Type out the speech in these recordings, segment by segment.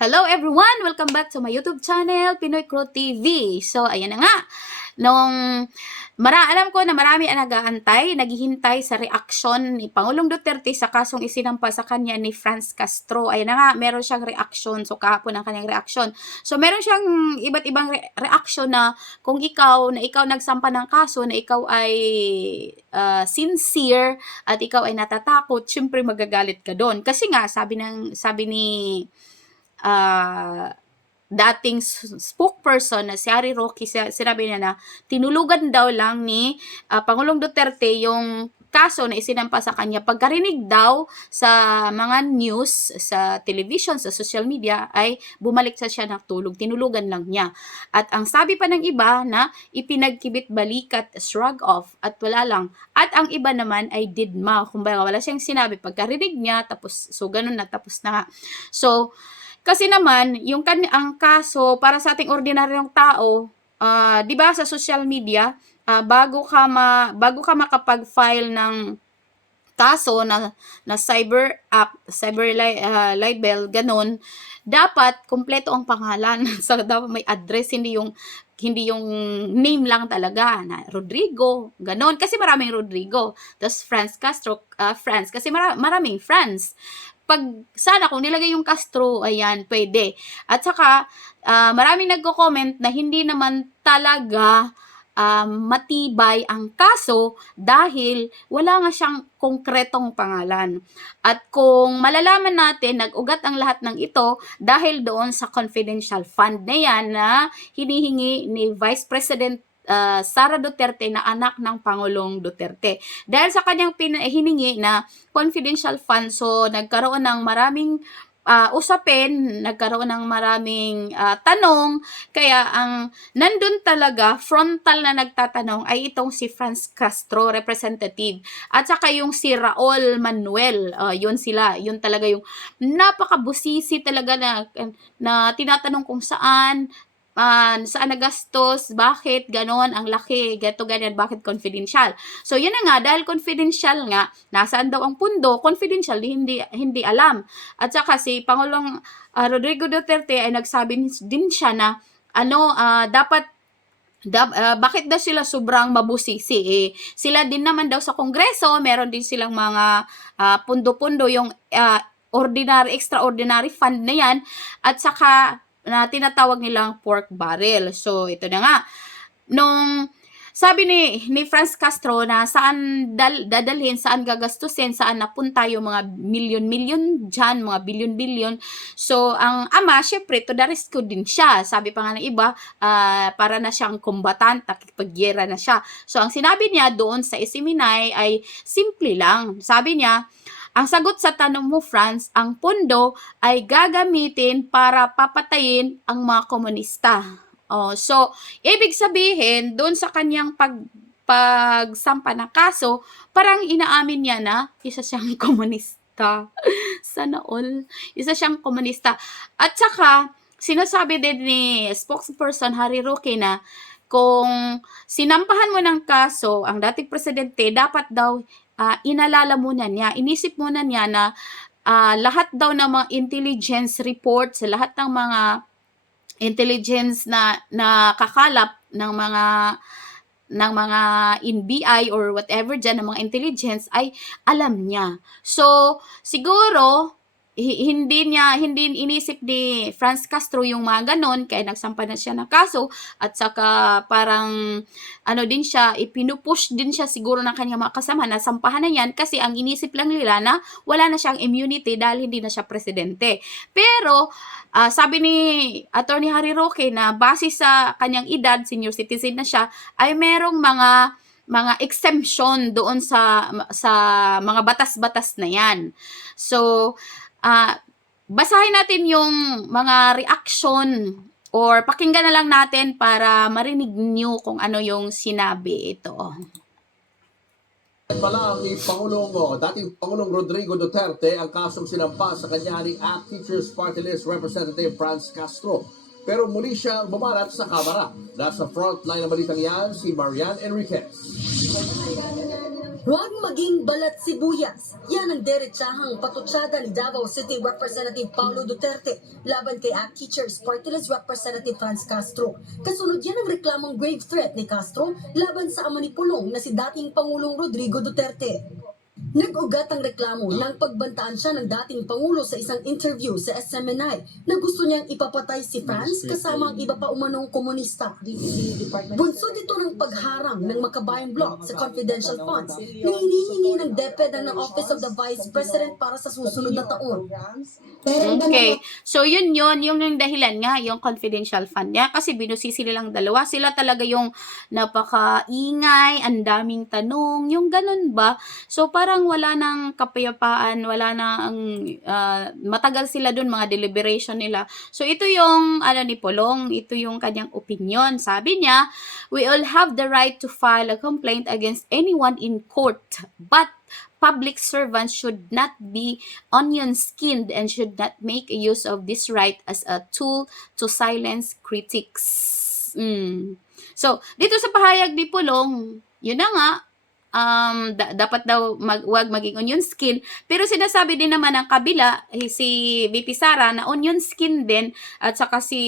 Hello everyone! Welcome back to my YouTube channel, Pinoy Crow TV. So, ayan na nga. Nung, mara, alam ko na marami ang nag-aantay, naghihintay sa reaction ni Pangulong Duterte sa kasong isinampa sa kanya ni Franz Castro. Ayan na nga, meron siyang reaction. So, kahapon ang kanyang reaction. So, meron siyang iba't ibang re- reaction na kung ikaw, na ikaw nagsampa ng kaso, na ikaw ay ah, sincere, at ikaw ay natatakot, syempre magagalit ka doon. Kasi nga, sabi ng, sabi ni, ah, dating spokesperson na si Harry Roque, si- sinabi niya na tinulugan daw lang ni ah, Pangulong Duterte yung kaso na isinampa sa kanya pagkarinig daw sa mga news, sa television, sa social media, ay bumalik sa siya ng tulog. Tinulugan lang niya. At ang sabi pa ng iba na ipinagkibit balikat, shrug off, at wala lang. At ang iba naman ay didma. Kumbaga wala siyang sinabi pagkarinig niya, tapos so ganun na, tapos na. So, kasi naman, yung kan ang kaso para sa ating ordinaryong tao, ah, 'di ba sa social media, ah, bago ka ma, bago ka makapag-file ng kaso na na cyber act, cyber li- ah, libel, ganun, dapat kumpleto ang pangalan. so dapat may address, hindi yung hindi yung name lang talaga na Rodrigo, ganon. Kasi maraming Rodrigo. Tapos Franz Castro, ah, Franz. Kasi mara- maraming Franz pag sana kung nilagay yung Castro, ayan, pwede. At saka, ah, maraming nagko-comment na hindi naman talaga ah, matibay ang kaso dahil wala nga siyang konkretong pangalan. At kung malalaman natin, nag-ugat ang lahat ng ito dahil doon sa confidential fund na yan na hinihingi ni Vice President ah, Sara Duterte na anak ng Pangulong Duterte. Dahil sa kanyang hiningi na confidential fund. So, nagkaroon ng maraming ah, usapin, nagkaroon ng maraming ah, tanong. Kaya ang nandun talaga, frontal na nagtatanong ay itong si Franz Castro, representative. At saka yung si Raul Manuel, ah, yun sila, yun talaga yung napakabusisi talaga na, na tinatanong kung saan, ah, saan nagastos, bakit, ganon, ang laki, gato ganyan, bakit confidential. So, yun na nga, dahil confidential nga, nasaan daw ang pundo, confidential, di- hindi, hindi alam. At saka si Pangulong ah, Rodrigo Duterte ay nagsabi din siya na, ano, ah, dapat Dab, ah, bakit daw sila sobrang mabusisi? Eh, sila din naman daw sa kongreso, meron din silang mga ah, pundo-pundo yung ah, ordinary, extraordinary fund na yan at saka na tinatawag nilang pork barrel. So, ito na nga. Nung sabi ni ni Franz Castro na saan dal, dadalhin, saan gagastusin, saan napunta yung mga milyon-milyon dyan, mga bilyon-bilyon. So, ang ama, syempre, to the rescue din siya. Sabi pa nga ng iba, ah, para na siyang kombatant, nakikipagyera na siya. So, ang sinabi niya doon sa Isiminay ay simple lang. Sabi niya, ang sagot sa tanong mo, Franz, ang pondo ay gagamitin para papatayin ang mga komunista. Oh, so, ibig sabihin, doon sa kanyang pag pagsampa ng kaso, parang inaamin niya na isa siyang komunista. Sana all. Isa siyang komunista. At saka, sinasabi din ni spokesperson Roque na kung sinampahan mo ng kaso ang dating presidente, dapat daw ah, inalala muna niya, inisip muna niya na ah, lahat daw ng mga intelligence reports, lahat ng mga intelligence na nakakalap ng mga ng mga NBI or whatever dyan, ng mga intelligence, ay alam niya. So, siguro, hindi niya, hindi inisip ni Franz Castro yung mga ganon, kaya nagsampa na siya ng kaso, at saka parang, ano din siya, ipinupush din siya siguro ng kanyang mga kasama na sampahan na yan, kasi ang inisip lang nila na wala na siyang immunity dahil hindi na siya presidente. Pero, ah, sabi ni Attorney Harry Roque na base sa kanyang edad, senior citizen na siya, ay merong mga mga exemption doon sa sa mga batas-batas na 'yan. So, ah basahin natin yung mga reaction or pakinggan na lang natin para marinig niyo kung ano yung sinabi ito. pala ni Pangulong, dating Pangulong Rodrigo Duterte ang kasong sinampa sa kanya ni ACT Teachers Party List Representative Franz Castro. Pero muli siya bumalat sa kamera. Nasa frontline ng balitang yan si Marian Enriquez. Huwag maging balat sibuyas. Yan ang derechahang patutsada ni Davao City Representative Paulo Duterte laban kay ACT Teachers Party List Representative Franz Castro. Kasunod yan ang reklamong grave threat ni Castro laban sa ama ni Pulong na si dating Pangulong Rodrigo Duterte. Nag-ugat ang reklamo nang pagbantaan siya ng dating Pangulo sa isang interview sa SMNI na gusto niyang ipapatay si Franz kasama ang iba pa umanong komunista. Bunsod ito ng pagharang ng Makabayan Bloc sa confidential funds na hinihingi ng DepEd ng Office of the Vice President para sa susunod na taon. Okay. So, yun yun. Yung, yung dahilan nga, yung confidential fund niya. Kasi binusisi nilang dalawa. Sila talaga yung napaka-ingay, ang daming tanong, yung ganun ba? So, parang wala nang kapayapaan, wala nang, ah, matagal sila dun, mga deliberation nila. So, ito yung, ano ni Polong, ito yung kanyang opinion. Sabi niya, we all have the right to file a complaint against anyone in court, but public servants should not be onion skinned and should not make use of this right as a tool to silence critics. Mm. So, dito sa pahayag ni Pulong, yun na nga, um, da- dapat daw mag, wag maging onion skin. Pero sinasabi din naman ng kabila, eh, si VP Sara, na onion skin din, at saka si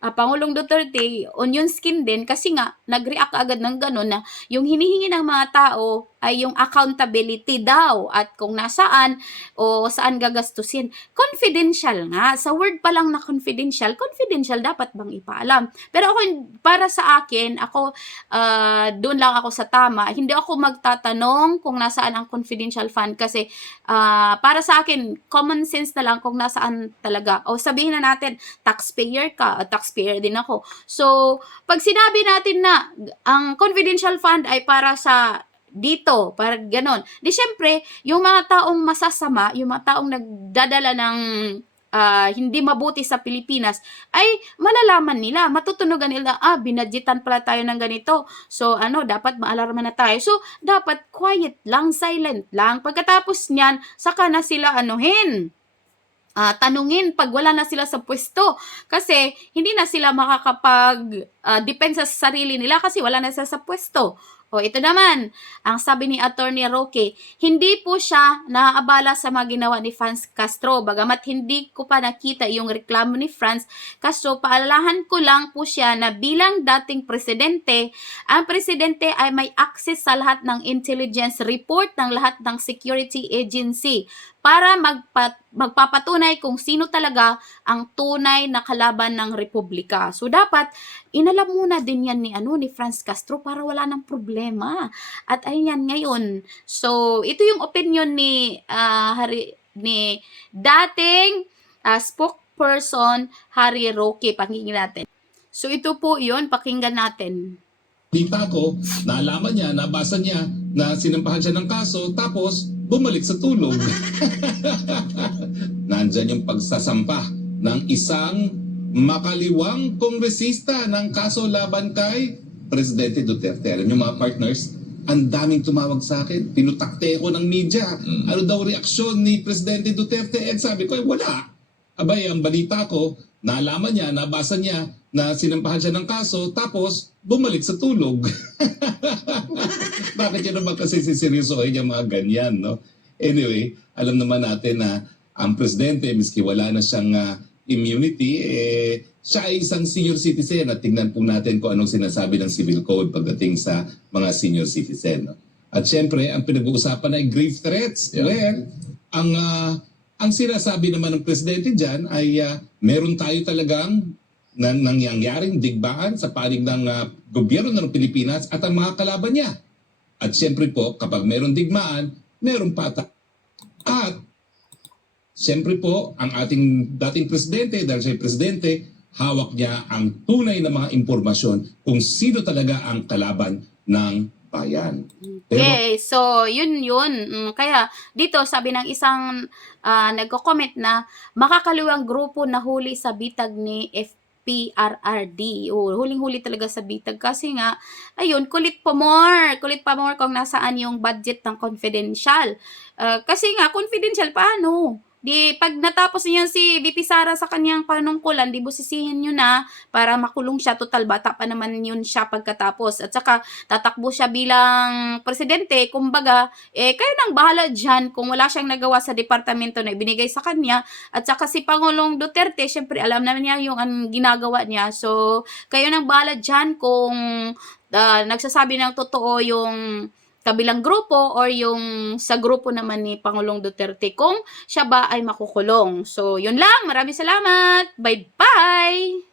ah, Pangulong Duterte, onion skin din, kasi nga, nag-react agad ng gano'n na yung hinihingi ng mga tao ay yung accountability daw at kung nasaan o saan gagastusin. Confidential nga. Sa word pa lang na confidential, confidential dapat bang ipaalam. Pero ako, para sa akin, ako, ah, doon lang ako sa tama. Hindi ako magtatanong kung nasaan ang confidential fund kasi ah, para sa akin, common sense na lang kung nasaan talaga. O sabihin na natin, taxpayer ka, o taxpayer din ako. So, pag sinabi natin na ang confidential fund ay para sa dito, para ganon. Di syempre, yung mga taong masasama, yung mga taong nagdadala ng ah, hindi mabuti sa Pilipinas, ay malalaman nila, matutunugan nila, ah, binadgetan pala tayo ng ganito. So, ano, dapat maalarma na tayo. So, dapat quiet lang, silent lang. Pagkatapos niyan, saka na sila anuhin ah, tanungin pag wala na sila sa pwesto. Kasi hindi na sila makakapag ah, depensa sa sarili nila kasi wala na sila sa pwesto. O ito naman, ang sabi ni Attorney Roque, hindi po siya naaabala sa mga ginawa ni Franz Castro. Bagamat hindi ko pa nakita yung reklamo ni Franz Castro, paalalahan ko lang po siya na bilang dating presidente, ang presidente ay may access sa lahat ng intelligence report ng lahat ng security agency para magpa, magpapatunay kung sino talaga ang tunay na kalaban ng republika. So dapat inalam muna din yan ni ano ni Franz Castro para wala nang problema. At ayan ngayon. So ito yung opinion ni ah, Hari ni dating ah, spokesperson Harry Roque. Pakinggan natin. So ito po 'yon, pakinggan natin. Dita ko, naalaman niya, nabasa niya na sinampahan siya ng kaso, tapos bumalik sa tulog. Nandyan yung pagsasampa ng isang makaliwang kongresista ng kaso laban kay Presidente Duterte. Alam niyo mga partners, ang daming tumawag sa akin. Pinutakte ko ng media. Ano daw reaksyon ni Presidente Duterte? And sabi ko, eh, wala. Abay, ang balita ko, naalaman niya, nabasa niya na sinampahan siya ng kaso, tapos bumalik sa tulog. Bakit yun naman kasi siseryosohin yung mga ganyan, no? Anyway, alam naman natin na ang presidente, miski wala na siyang ah, immunity, eh, siya ay isang senior citizen at tingnan po natin kung anong sinasabi ng civil code pagdating sa mga senior citizen. No? At syempre, ang pinag-uusapan ay grave threats. Yeah. Well, ang ah, ang sinasabi naman ng presidente diyan ay ah, meron tayo talagang na nangyayaring digmaan sa panig ng ah, gobyerno ng Pilipinas at ang mga kalaban niya. At siyempre po, kapag meron digmaan, meron pata. At siyempre po, ang ating dating presidente, dahil siya presidente, hawak niya ang tunay na mga impormasyon kung sino talaga ang kalaban ng bayan. Pero Okay, so yun yun. Mm, kaya dito sabi ng isang ah, nagko-comment na makakaliwang grupo na huli sa bitag ni FPRRD. O, huling-huli talaga sa bitag kasi nga, ayun, kulit pa more. Kulit pa more kung nasaan yung budget ng confidential. Ah, kasi nga, confidential paano? Di pag natapos niyan si VP Sara sa kanyang panungkulan, di busisihin nyo na para makulong siya. Total, bata pa naman yun siya pagkatapos. At saka, tatakbo siya bilang presidente. Kumbaga, eh, kayo nang bahala dyan kung wala siyang nagawa sa departamento na ibinigay sa kanya. At saka si Pangulong Duterte, syempre, alam naman niya yung ang ginagawa niya. So, kayo nang bahala dyan kung ah, nagsasabi ng totoo yung kabilang grupo or yung sa grupo naman ni Pangulong Duterte kung siya ba ay makukulong. So, yun lang. Maraming salamat. Bye-bye!